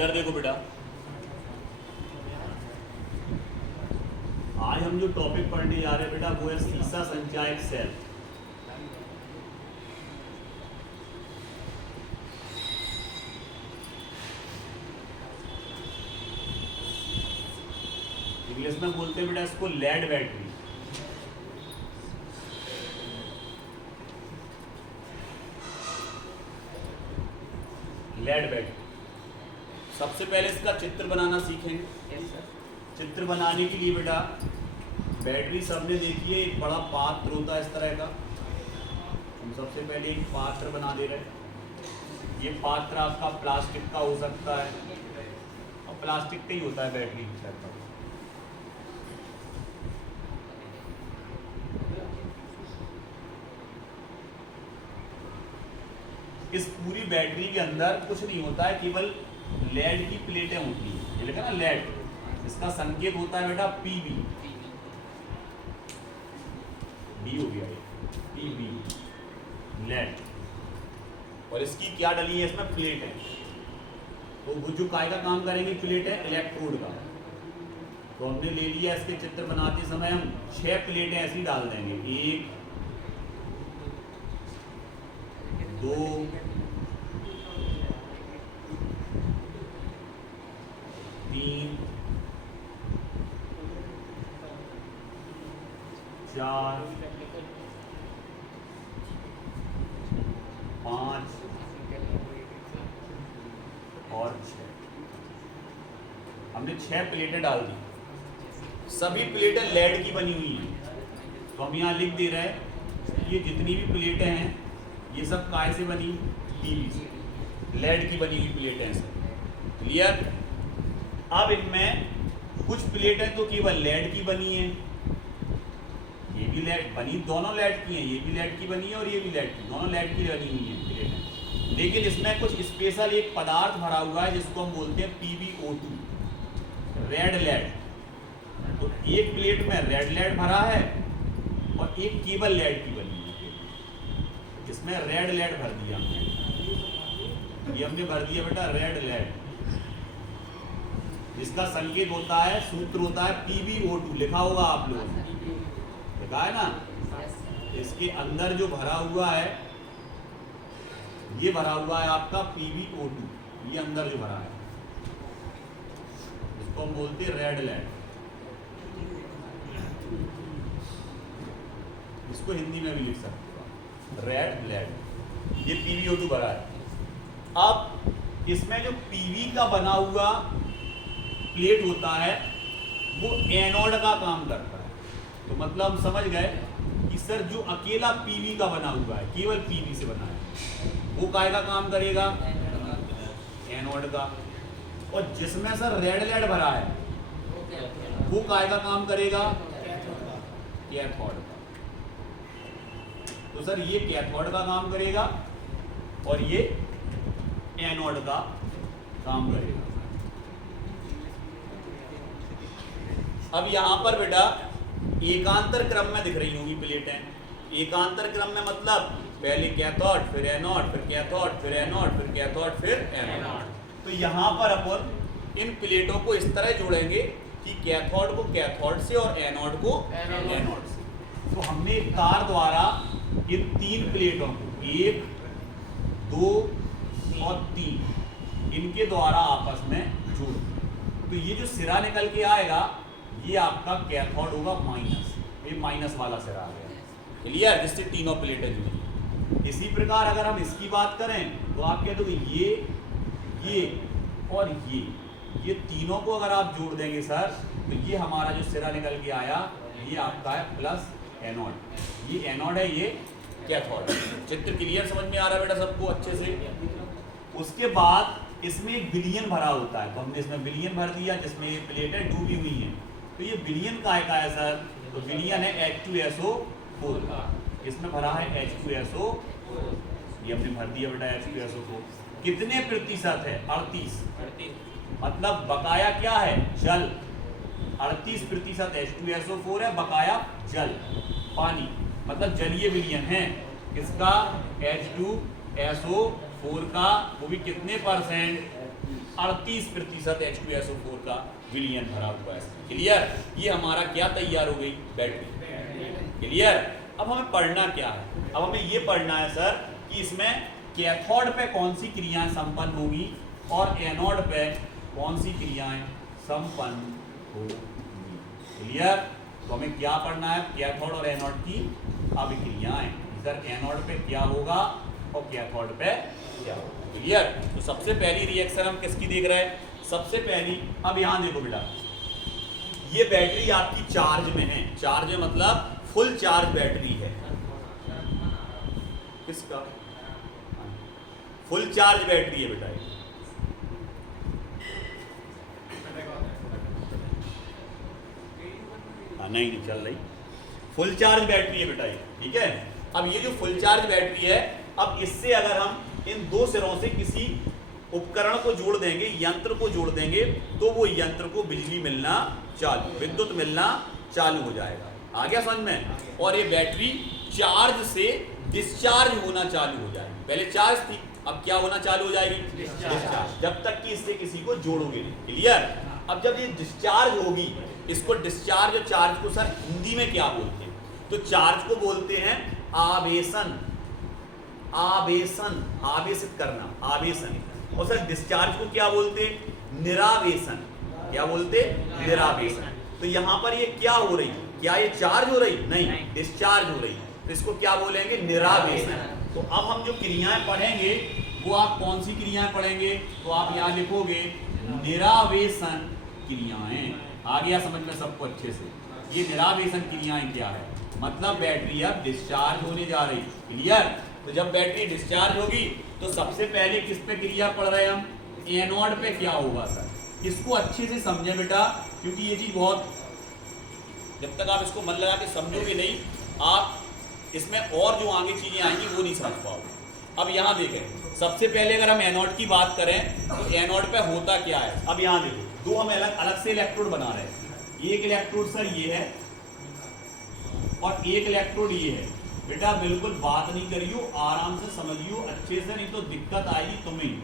इधर देखो बेटा, आज हम जो टॉपिक पढ़ने जा रहे हैं बेटा वो है सीसा संचायक सेल। इंग्लिश में बोलते हैं बेटा इसको लेड बैटरी। Lead battery. सबसे पहले इसका चित्र बनाना सीखेंगे। चित्र बनाने के लिए बेटा बैटरी सबने देखी है, एक बड़ा पात्र होता है इस तरह का। हम सबसे पहले एक पात्र बना दे रहे हैं। ये पात्र आपका प्लास्टिक का हो सकता है, और प्लास्टिक का ही होता है बैटरी का। इस पूरी बैटरी के अंदर कुछ नहीं होता है, केवल लेड की प्लेटें होती हैं। ये लिखा ना लेड, इसका संकेत होता है बेटा पीबी। डी हो गया ये पीबी, लेड। और इसकी क्या डली है, इसमें प्लेट है। तो वो जो काय का काम करेंगे प्लेट है इलेक्ट्रोड का। तो हमने ले लिया, इसके चित्र बनाते समय हम 6 प्लेटें ऐसी डाल देंगे। 1 2 3 4 5 और 6। हमने 6 प्लेटें डाल दी। सभी प्लेटें लेड की बनी हुई हैं। तो हम यहाँ लिख दे रहे हैं ये जितनी भी प्लेटें हैं ये सब काय से बनी, पीबी से, लेड की बनी हुई प्लेटें हैं सब। क्लियर। अब इनमें कुछ प्लेटें तो केवल लेड की बनी हैं, ये भी लेड बनी, दोनों लेड की हैं, ये भी लेड की बनी है और ये भी लेड की, दोनों लेड की बनी हुई हैं प्लेटें। लेकिन इसमें कुछ स्पेशल एक पदार्थ भरा हुआ है जिसको हम बोलते हैं PbO2, रेड लेड। तो एक प्लेट में रेड लेड भरा है और एक केवल लेड की बनी है। इसमें रेड लेड भर दिया हमने, ये हमने भर दिया बेटा रेड लेड। इसका संकेत होता है, सूत्र होता है PbO2, लिखा होगा आप लोगों ने, लिखा है ना। इसके अंदर जो भरा हुआ है ये भरा हुआ है आपका PbO2, ये अंदर जो भरा है इसको हम बोलते हैं रेड लेड। इसको हिंदी में भी लिख सकते हो रेड लेड। ये PbO2 भरा है। अब इसमें जो PV का बना हुआ प्लेट होता है वो एनोड का काम करता है। तो मतलब हम समझ गए कि सर जो अकेला PV का बना हुआ है, केवल PV से बना है, वो काय का काम करेगा, एनोड का। और जिसमें सर रेड लेड भरा है वो काय का काम करेगा, कैथोड का। तो सर ये कैथोड का काम करेगा और ये एनोड का काम करेगा। अब यहां पर बेटा एकांतर क्रम में दिख रही होंगी प्लेटें। एकांतर क्रम में मतलब पहले कैथोड, फिर एनोड, फिर कैथोड, फिर एनोड, फिर कैथोड, फिर एनोड। तो यहां पर अपन इन प्लेटों को इस तरह जोड़ेंगे कि कैथोड को कैथोड से और एनोड को एनोड से। तो हमने एक तार द्वारा इन 3 प्लेटों को 1 2 और 3 इनके द्वारा आपस में जोड़ दिया। तो ये जो सिरा निकल के आएगा ये आपका कैथोड होगा माइनस, ये माइनस वाला सिरा आ गया। क्लियर, जिससे तीनों प्लेटें जुड़ी। इसी प्रकार अगर हम इसकी बात करें तो आप कहते हो ये और ये तीनों को अगर आप जोड़ देंगे सर तो ये हमारा जो सिरा निकल के आया ये आपका है प्लस एनोड। ये एनोड है, ये कैथोड। चित्र क्लियर, समझ में आ रहा है बेटा सबको अच्छे से। उसके बाद इसमें एक विलयन भरा होता है, तो हमने इसमें विलयन भर दिया जिसमें ये प्लेटें डूबी हुई हैं। तो ये विलयन का है सर, तो विलयन है H2SO4 का। इसमें भरा है H2SO, ये हमने भर दिया बेटा H2SO4। कितने प्रतिशत है, 38। मतलब बकाया क्या है, जल। 38% H2SO4 है, बकाया जल, पानी। मतलब जलीय विलयन है किसका, H2SO4 का। वो भी कितने परसेंट, 38% H2SO4 का विलयन भरा हुआ है। क्लियर? ये हमारा क्या तैयार हो गई? बैटरी। क्लियर? अब हमें पढ़ना क्या है? अब हमें ये पढ़ना है सर कि इसमें कैथोड पे कौन सी क्रियाएं संपन्न होगी और एनोड पे कौन सी क्रियाएं संपन्न होगी। क्लियर? तो हमें क्या पढ़ना है? कैथोड और एनोड की अभिक्रियाएं। सर एनोड पे क्या होगा और कैथोड पे क्या होगा। क्लियर? तो सबसे पहली रिएक्शन हम किसकी देख रहे हैं? सबसे पहली, अब यहां देखो बेटा, ये बैटरी आपकी चार्ज में है। चार्ज में मतलब फुल चार्ज बैटरी है। किसका? फुल चार्ज बैटरी है बेटा ये। नहीं चल रही। फुल चार्ज बैटरी है बेटा ये। ठीक है? अब ये जो फुल चार्ज बैटरी है, अब इससे अगर हम इन दो सिरों से किसी उपकरण को जोड़ देंगे, यंत्र को जोड़ देंगे, तो वो यंत्र को बिजली मिलना चालू, विद्युत मिलना चालू हो जाएगा। आ गया समझ में? और ये बैटरी चार्ज से डिस्चार्ज होना चालू हो जाएगी। पहले चार्ज थी, अब क्या होना चालू हो जाएगी? डिस्चार्ज। जब तक कि इससे किसी को जोड़ोगे नहीं। क्लियर? अब जब ये डिस्चार्ज होगी, इसको डिस्चार्ज और चार्ज को सर हिंदी में क्या बोलते हैं? तो चार्ज को बोलते हैं आवेशन। आवेशन, आवेशित करना, आवेशन। और सर डिस्चार्ज को क्या बोलते? निरावेशन। क्या बोलते? निरावेशन। तो यहाँ पर ये क्या हो रही? क्या ये चार्ज हो रही? नहीं, डिस्चार्ज हो रही। तो इसको क्या बोलेंगे? निरावेशन। तो अब हम जो क्रियाएं पढ़ेंगे वो आप कौन सी क्रियाएं पढ़ेंगे? तो आप यहाँ लिखोगे निरावेशन क्रियाएं। आ गया समझ में सबको अच्छे से? ये निरावेशन क्रियाएं क्या है? मतलब बैटरी अब डिस्चार्ज होने जा रही। क्लियर? तो जब बैटरी डिस्चार्ज होगी तो सबसे पहले किस पे क्रिया पढ़ रहे हैं हम? एनोड पे क्या होगा सर? इसको अच्छे से समझे बेटा, क्योंकि ये चीज बहुत, जब तक आप इसको मन लगा के समझोगे नहीं, आप इसमें और जो आगे चीजें आएंगी वो नहीं समझ पाओगे। अब यहाँ देखें, सबसे पहले अगर हम एनोड की बात करें तो एनोड पे होता क्या है? अब यहाँ देखो, दो हम अलग अलग से इलेक्ट्रोड बना रहे हैं। एक इलेक्ट्रोड सर ये है और एक इलेक्ट्रोड ये है। बेटा बिल्कुल बात नहीं करियो, आराम से समझियो अच्छे से, नहीं तो दिक्कत आएगी तुम्हें।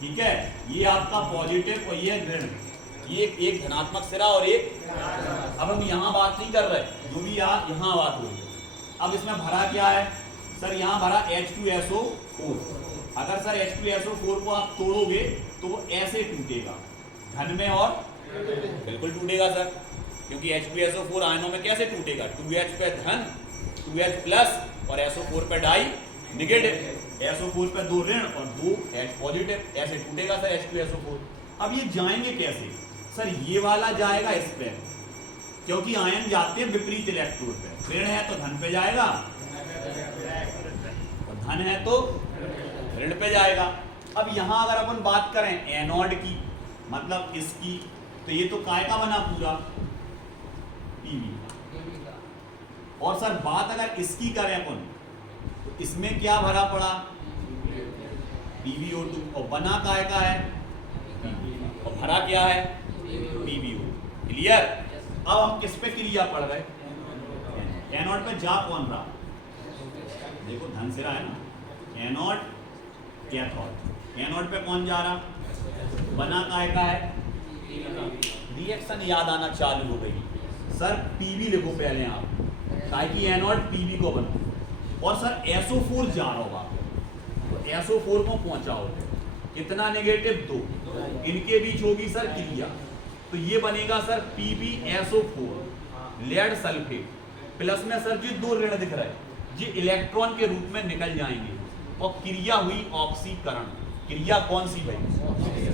ठीक है? ये आपका पॉजिटिव और ये ऋण, ये एक धनात्मक सिरा और एक। अब हम यहाँ बात नहीं कर रहे, जो भी यहाँ बात हो रही है। अब इसमें भरा क्या है सर? यहाँ भरा H2SO4। अगर सर H2SO4 को आप तोड़ोगे तो वो ऐसे टूटेगा, धन में, और बिल्कुल टूटेगा सर, क्योंकि H2SO4 आयनों में कैसे टूटेगा? 2H पे धन, 2H प्लस, और SO4 पे डाई नेगेटिव, SO4 पे 2 ऋण और 2 H पॉजिटिव, ऐसे टूटेगा सर H2SO4। अब ये जाएंगे कैसे सर? ये वाला जाएगा इस पे, क्योंकि आयन जाते हैं विपरीत इलेक्ट्रोड पे। ऋण है तो धन पे जाएगा और धन है तो ऋण पे जाएगा। अब यहाँ अगर अपन बात करें एनोड की, मतलब इसकी, तो ये तो काय का बना पूरा? पीवी। और सर बात अगर इसकी करें अपन, तो इसमें क्या भरा पड़ा? PbO2। और बना काय का है? और भरा क्या है? PbO। क्लियर? अब हम किस पे क्रिया पढ़ रहे? एनोड पे जा कौन रहा? देखो धन सिरा है ना, एनोड कैथोड। एनोड पे कौन जा रहा? बना काय का है? रिएक्शन याद आना चालू हो गई सर। पीवी लिखो पहले आप, ताकि एनोड पीवी को बना। और सर SO4 जा रहा होगा, तो SO4 को पहुंचाओगे, कितना नेगेटिव? 2। इनके बीच होगी सर क्रिया, तो ये बनेगा sir PbSO4 lead sulphate plus में सर जी 2 ऋण दिख रहा है, ये इलेक्ट्रॉन के रूप में निकल जाएंगे और क्रिया हुई ऑक्सीकरण। क्रिया कौन सी भाई?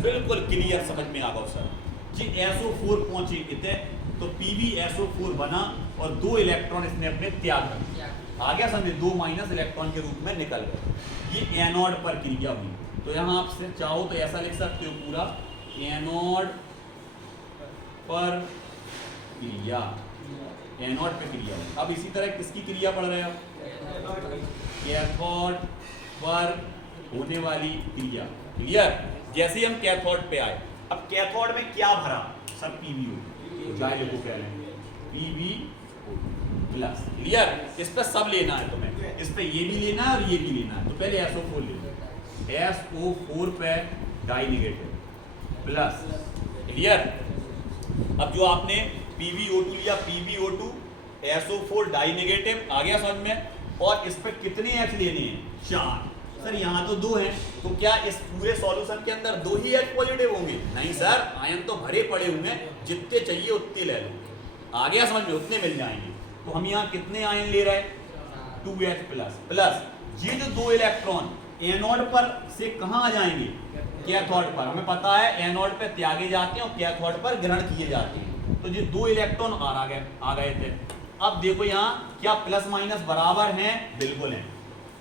बिल्कुल क्लियर, समझ में आ गया सर जी। SO4 पहुंचे इतने, तो PbSO4 बना और 2 इलेक्ट्रॉन इसने अपने त्याग कर। आ गया समझे? 2 माइनस इलेक्ट्रॉन के रूप में निकल गए। ये एनोड पर क्रिया हुई। तो यहाँ आप से चाहो तो ऐसा लिख सकते हो पूरा, एनोड पर क्रिया, एनोड पे क्रिया। अब इसी तरह किसकी क्रिया पढ़ रहे हो? कैथोड पर होने वाली क्रिया। क्लियर? जैसे ही हम कैथोड पे आए, अब कैथोड में क्या भरा सर? PbO। जाए लिखो पहले PbO प्लस। क्लियर? इस पे सब लेना है तुम्हें, इस पे ये भी लेना है और ये भी लेना है। तो पहले SO4 ले लो, SO4 पे डाई नेगेटिव, प्लस। क्लियर? अब जो आपने PbO2 लिया, PbO2 SO4 डाई नेगेटिव, आ गया समझ में? और इस पे कितने H लेने हैं? 4। सर यहाँ तो 2 हैं, तो क्या इस पूरे सॉल्यूशन के अंदर 2 ही H पॉजिटिव होंगे? नहीं सर, आयन तो भरे पड़े हुए हैं, जितने चाहिए उतने ले लो। आ गया समझ में? उतने मिल जाएंगे। तो हम यहाँ कितने आयन ले रहे हैं? 2H प्लस प्लस ये जो 2 इलेक्ट्रॉन एनोड पर से कहाँ आ जाएंगे? कैथोड पर। हमें पता है एनोड पे त्यागे जाते हैं और कैथोड पर ग्रहण किए जाते हैं। तो ये 2 इलेक्ट्रॉन आ गए थे। अब देखो यहाँ क्या प्लस माइनस बराबर हैं? बिल्कुल हैं।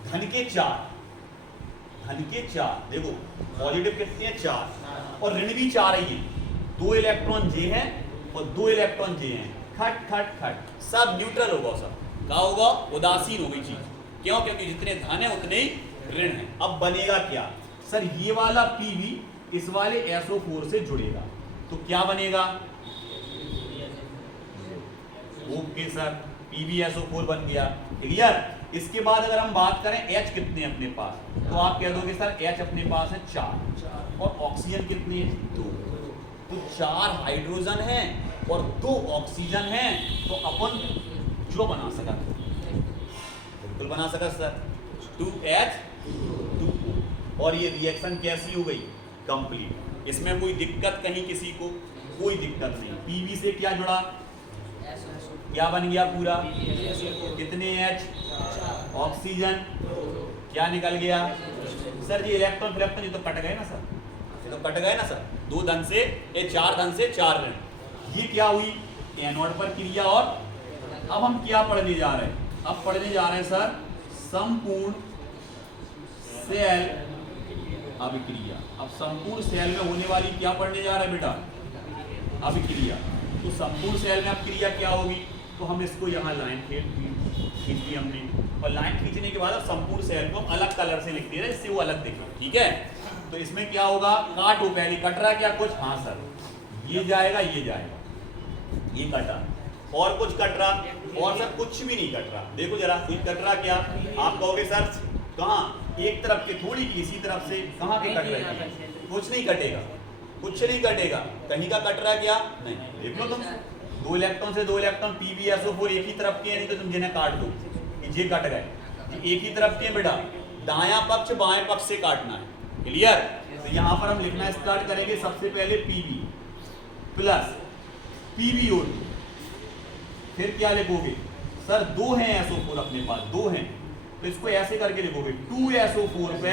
धन के 4 देखो पॉजिटिव कितने हैं? 4 और ऋण भी 4 ही हैं। 2 इलेक्ट्रॉन जे हैं और 2 इलेक्ट्रॉन जे हैं। खट खट खट सब न्यूट्रल होगा। सब क्या होगा? उदासीन होगी चीज। क्यों? क्योंकि जितने धन है उतने ही ऋण है। अब बनेगा क्या? सर ये वाला Pb इस वाले SO4 से जुड़ेगा तो क्या बनेगा? ओके सर, PbSO4 बन गया। क्लियर? इसके बाद अगर हम बात करें H कितने अपने पास, तो आप कह दोगे सर H अपने पास है 4 और ऑक्सीजन कितनी है? 2। तो 4 हाइड्रोजन है और 2 ऑक्सीजन है, तो अपन जो बना सका, बिल्कुल बना सका सर, 2H2O। और ये रिएक्शन कैसी हो गई? कंप्लीट। इसमें कोई दिक्कत कहीं किसी को? कोई दिक्कत नहीं। Pb से क्या जुड़ा? क्या बन गया पूरा? कितने H? ऑक्सीजन क्या निकल गया? सर ये इलेक्ट्रॉन ये तो कट गए ना सर, ये तो कट गए ना सर। 2 धन से 4 धन से 4 ऋण। ये क्या हुई? एनोड पर क्रिया। और अब हम क्या पढ़ने जा रहे हैं? अब पढ़ने जा रहे हैं सर संपूर्ण सेल अभिक्रिया। अब संपूर्ण सेल में होने वाली क्या पढ़ने जा रहे हैं बेटा? अभिक्रिया। तो संपूर्ण सेल में अब क्रिया क्या होगी? तो हम इसको यहाँ लाइन खींच दी हमने, और लाइन खींचने के बाद अब संपूर्ण सेल को हम अलग कलर से लिख दे रहे हैं, इससे वो अलग दिखे। ठीक है? तो इसमें क्या होगा? काटो पहले। कट रहा है क्या कुछ? हाँ सर, ये जाएगा, ये जाएगा, ये कटा। और कुछ कट रहा? और सर कुछ भी नहीं कट रहा। देखो जरा, कुछ कट रहा क्या? आप कहोगे सर कहाँ? एक तरफ के थोड़ी की, इसी तरफ से। कहाँ के कट रहे हैं? कुछ नहीं कटेगा, कुछ नहीं कटेगा। कहीं का कट रहा क्या? नहीं। देख लो तुम, 2 इलेक्ट्रॉन से 2 इलेक्ट्रॉन PbSO4 एक ही तरफ के हैं, नहीं तो तुम जिन्हें काट दो, ये कट गए। एक ही तरफ के हैं बेटा, दायां पक्ष बाएं पक्ष से काटना है। क्लियर? तो यहाँ पर हम लिखना स्टार्ट करेंगे। सबसे पहले Pb प्लस PbO2, फिर क्या लिखोगे? सर 2 हैं SO4 अपने पास, 2 हैं, तो इसको ऐसे करके लिखोगे 2SO4 पे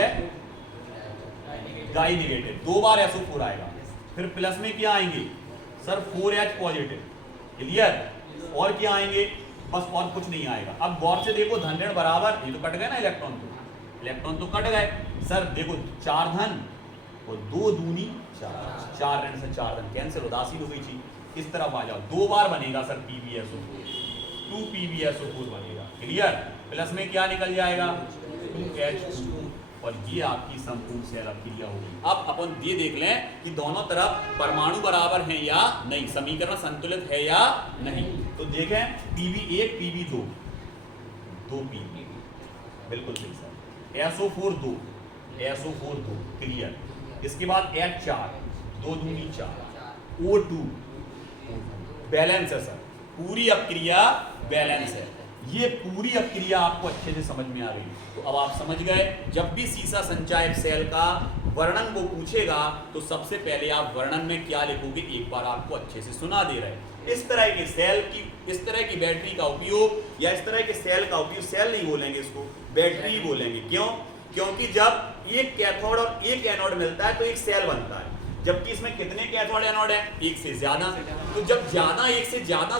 डाई नेगेटिव, 2 बार SO4 आएगा। फिर प्लस में क्या आएंगे? Sir 4H positive. क्लियर? और क्या आएंगे? बस और कुछ नहीं आएगा। अब गौर से देखो, धन ऋण बराबर, ये तो कट गए ना इलेक्ट्रॉन, तो इलेक्ट्रॉन तो कट गए। सर देखो 4 धन और 2 दूनी 4, 4 ऋण से 4 धन कैंसिल, उदासीन हो गई चीज। इस तरफ आ जाओ, 2 बार बनेगा सर PbSO4, 2 PbSO4 बनेगा। क्लियर? प्लस में क्या निकल जाएगा? 2H2, और ये आपकी संपूर्ण सेल अभिक्रिया होगी। अब अपन ये देख लें कि दोनों तरफ परमाणु बराबर हैं या नहीं, समीकरण संतुलित है या नहीं। तो देखें Pb1 Pb2, 2 Pb, बिल्कुल सही सर। SO4 2, SO4 2। क्लियर? इसके बाद H4, 2 दूनी 4, O2 बैलेंस है सर, पूरी अभिक्रिया बैलेंस है। ये पूरी अभिक्रिया आपको अच्छे से समझ में आ रही है। तो अब आप समझ गए, जब भी सीसा संचायक सेल का वर्णन को पूछेगा तो सबसे पहले आप वर्णन में क्या लिखोगे, एक बार आपको अच्छे से सुना दे रहे हैं। इस तरह के सेल की, इस तरह की बैटरी का उपयोग या इस तरह के सेल का उपयोग, सेल नहीं बोलेंगे इसको, बैटरी ही बोलेंगे। क्यों? क्योंकि जब एक कैथोड और एक एनोड मिलता है तो एक सेल बनता है, जबकि इसमें कितने कैथोड एनोड है? एक से ज्यादा। तो जब ज्यादा, एक से ज्यादा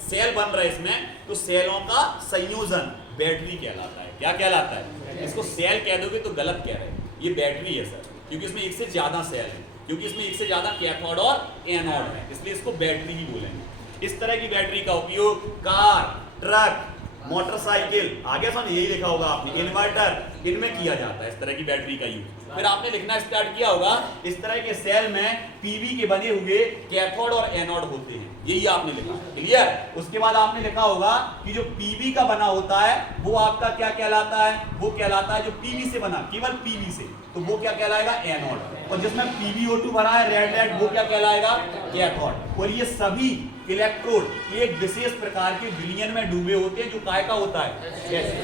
सेल बन रहा है इसमें, तो सेलों का संयोजन बैटरी कहलाता है। क्या कहलाता है? इसको सेल कह दोगे तो गलत कह रहे हैं, ये बैटरी है सर, क्योंकि इसमें एक से ज्यादा सेल है, क्योंकि इसमें एक से ज्यादा कैथोड और एनोड है, इसलिए इसको बैटरी ही बोलेंगे। इस तरह की बैटरी का उपयोग कार, ट्रक, मोटरसाइकिल, आगे सुन यही लिखा होगा आपने, इन्वर्टर, इनमें किया जाता है इस तरह की बैटरी का यूज। फिर आपने लिखना स्टार्ट किया होगा इस तरह के सेल में पीवी के बने हुए कैथोड और एनोड होते हैं, यही आपने लिखा। क्लियर? उसके बाद आपने लिखा होगा कि जो पीवी का बना होता है वो आपका क्या कहलाता है, वो कहलाता है जो पीवी से बना, केवल पीवी से, तो वो क्या कहलाएगा, एनोड। और जिसमें PbO2 भरा है रेड रेड, वो क्या कहलाएगा, कैथोड। और ये सभी इलेक्ट्रोड एक विशेष प्रकार के विलयन में डूबे होते हैं जो काय का होता है,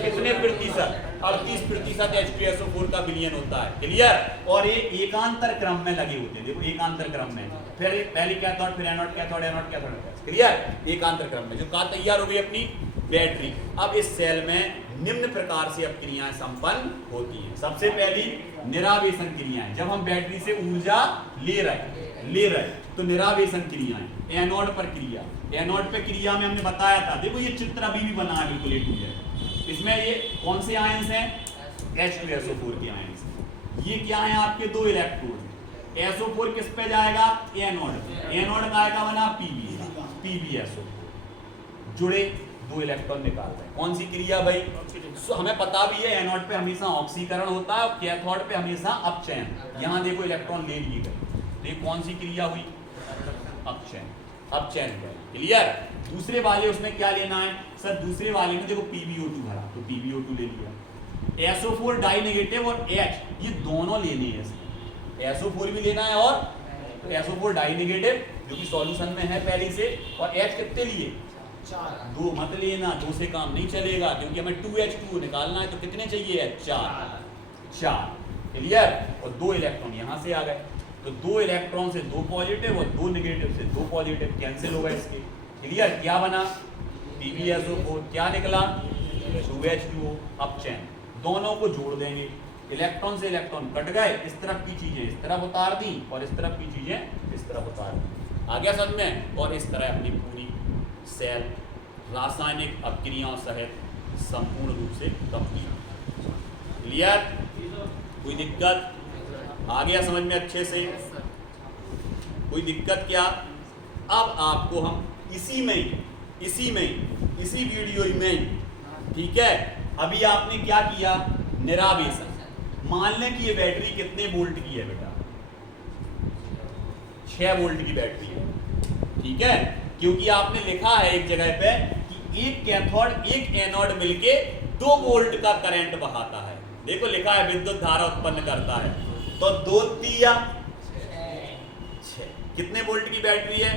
कितने प्रतिशत, 38% H2SO4 का विलयन होता है। क्लियर? और ये एकांतर क्रम में लगे होते हैं, देखो एकांतर क्रम में, फिर पहले कैथोड, फिर anode, cathode anode cathode. Clear? एकांतर क्रम में जो का तैयार हो गई अपनी बैटरी। अब इस सेल में निम्न प्रकार से अब क्रियाएं संपन्न होती हैं। सबसे पहली निरावेशन क्रियाएं, जब हम बैटरी से ऊर्जा ले रहे तो निरावेशन क्रियाएं, एनोड पर क्रिया, एनोड पे क्रिया में हमने बताया था, देखो ये चित्र अभी भी बना है बिल्कुल एक जैसा। इसमें ये कौन से आयंस हैं, H2SO4 के आयंस। ये क्या है, आपके दो इलेक्ट्रोड, SO4 किस पे जाएगा, एनोड, एनोड का आएगा बना PbSO, जुड़े दो इलेक्ट्रॉन निकाल रहे हैं। कौन सी क्रिया भाई, हमें पता भी है एनोड पे हमेशा ऑक्सीकरण होता है और कैथोड पे हमेशा अपचयन। यहाँ देखो इलेक्ट्रॉन ले लिए गए, तो ये कौन सी क्रिया हुई, अपचयन, अपचयन। क्लियर? दूसरे वाले उसमें क्या लेना है सर, दूसरे वाले में देखो PbO2 भरा, तो PbO2 ले लिया। SO4 डाई नेगेटिव और H, ये दोनों लेने हैं, SO4 भी लेना है और SO4 डाई नेगेटिव जो कि सॉल्यूशन में है पहले से, और H कितने लिए, 2 मत लेना, 2 से काम नहीं चलेगा क्योंकि हमें 2H2 निकालना है, तो कितने चाहिए, 4। क्लियर? और 2 इलेक्ट्रॉन यहाँ से आ गए, तो 2 इलेक्ट्रॉन से 2 पॉजिटिव और 2 नेगेटिव से 2 पॉजिटिव कैंसिल हो गए इसके। क्लियर? क्या बना, PbSO4, क्या निकला, 2H2O, अपचयन। दोनों को जोड़ देंगे, इलेक्ट्रॉन से इलेक्ट्रॉन कट गए, इस तरफ की चीजें इस तरफ उतार दी और इस तरफ की चीजें इस तरफ उतार दी। आ गया समझ में? और इस तरह अपनी पूरी सेल रासायनिक अपक्रियाओं सहित संपूर्ण रूप से कंप्लीट। क्लियर? कोई दिक्कत? आ गया समझ में अच्छे से? कोई दिक्कत क्या? अब आपको हम इसी वीडियो में, ठीक है, अभी आपने क्या किया, निरावेशन। मान लें कि ये बैटरी कितने वोल्ट की है बेटा, 6 वोल्ट की बैटरी है, ठीक है, क्योंकि आपने लिखा है एक जगह पे कि एक कैथोड एक एनोड मिलके 2 वोल्ट का करंट बहाता है। देखो लिखा है विद्युत धारा उत्पन्न करता है, तो 2 3 6, कितने वोल्ट की बैटरी है।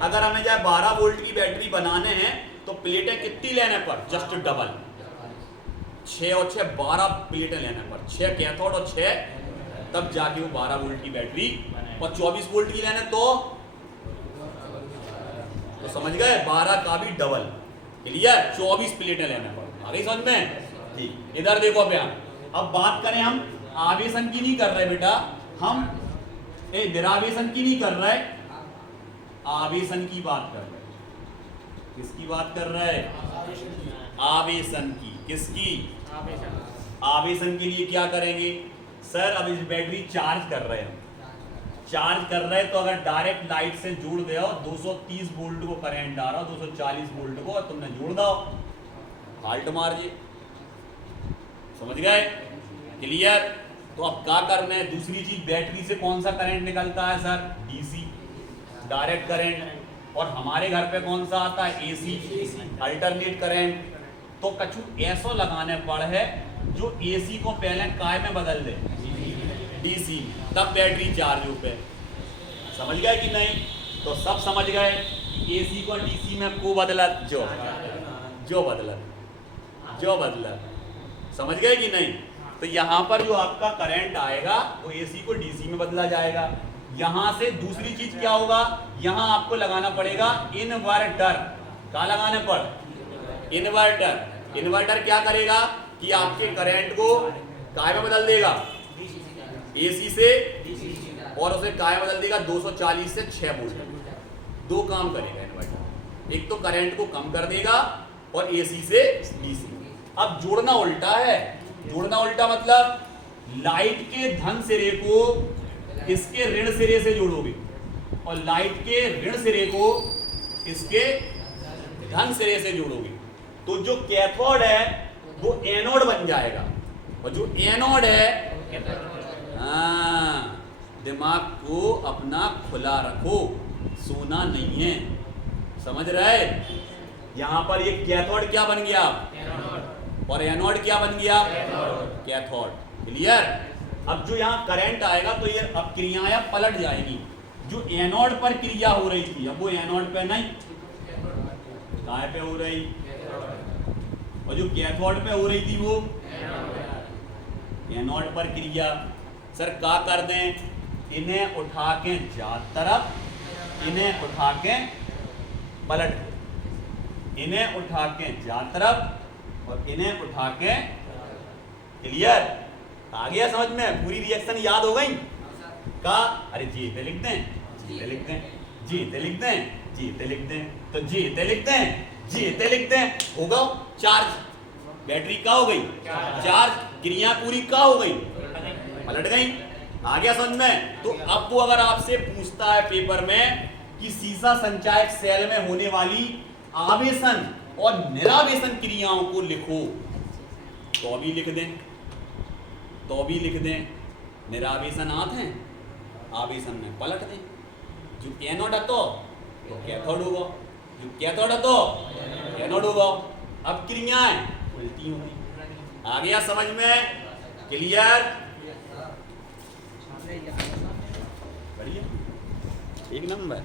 अगर हमें जाए 12 वोल्ट की बैटरी बनाने हैं तो प्लेटें कितनी लेने पर, जस्ट डबल, 6 और 6 12 प्लेटें लेने पर, 6 कैथोड और 6, तब जाके वो 12 वोल्ट की बैटरी, और 24 वोल्ट की लेने तो समझ गए 12 का भी डबल। क्लियर? 24 प्लेटें लेने पर। आ गई समझ में? ठीक, इधर देखो बयान। अब बात करें हम आवेशन की नहीं कर रहे बेटा, हम निरावेशन की नहीं कर रहे, आवेशन की बात कर रहे। किसकी बात कर रहे? आवेशन की। किसकी? आवेशन के लिए क्या करेंगे सर, अब इस बैटरी चार्ज कर रहे हैं, चार्ज कर रहे तो अगर डायरेक्ट लाइट से जोड़ दो, 230 वोल्ट को करंट आ रहा, 240 वोल्ट को, और तुमने जोड़ दो, फाल्ट मार जे। समझ गए? क्लियर? तो अब क्या करना है, दूसरी चीज, बैटरी से कौन सा करंट निकलता है सर, डीसी, डायरेक्ट करंट, और हमारे घर पे कौन सा आता है, एसी, अल्टरनेट करंट। तो कछु ऐसा लगाने पड़ है जो एसी को पहले काय में बदल दे, डीसी, तब बैटरी चार्ज हो पे। समझ गए कि नहीं? तो सब समझ गए कि एसी को डीसी में को बदलत, जो बदलत। समझ गए कि नहीं? तो यहाँ पर जो आपका करंट आएगा वो एसी को डीसी में बदला जाएगा। यहाँ से दूसरी चीज क्या होगा, यहाँ आपको लगाना पड़ेगा इन्वर्टर। क्या लगाने पड़, इन्वर्टर। इन्वर्टर क्या करेगा कि आपके करंट को काय में बदल देगा, एसी से, और उसे काय बदल देगा 240 से 6 वोल्ट। 2 काम करेगा इन्वर्टर, एक तो करंट को कम कर देगा और एसी से डीसी। अब जोड़ना उल्टा है, जोड़ना उल्टा मतलब लाइट के धन सिरे को इसके ऋण सिरे से जोड़ोगे, और लाइट के ऋण सिरे को इसके धन सिरे से जोड़ोगे, तो जो कैथोड है वो एनोड बन जाएगा, और जो एनोड है, हाँ, दिमाग को अपना खुला रखो, सोना नहीं है, समझ रहे। यहां पर ये कैथोड क्या बन गया और एनोड क्या बन गया, कैथोड। क्लियर। अब जो यहाँ करंट आएगा तो ये अब क्रियाएं पलट जाएगी। जो एनोड पर क्रिया हो रही थी अब वो एनोड पे नहीं, कहाँ पे हो रही, और जो कैथोड पे हो रही थी वो एनोड पर क्रिया। सर क्या कर दें, इन्हें उठा के जात तरफ, इन्हें उठा के पलट, इन्हें उठा के जात तरफ और इन्हें उठा के। क्लियर, आ गया समझ में, पूरी रिएक्शन याद हो गई का। अरे जी इतने लिख दें, जी इतने लिख दें, जी इतने लिख दें, जी इतने लिख दें, तो जी इतने लिख दें, जी इतने लिख दें, होगा चार्ज, बैटरी का हो गई चार्ज, क्रिया पूरी का हो गई, पलट गई। आ गया समझ में। तो अब वो अगर आपसे पूछता है पेपर में कि सीसा संचायक सेल में होने वाली आवेशन और निरावेशन क्रियाओं को लिखो, तो भी लिख दें, तो भी लिख दें। निरावेशन आते हैं, आवेशन में पलट दें। जो एनोड है तो कैथोड होगा, जो कैथोड है तो एनोड होगा। अब क्रियाएं उल्टी हो गई। आ गया समझ में। क्लियर, बढ़िया, एक नंबर।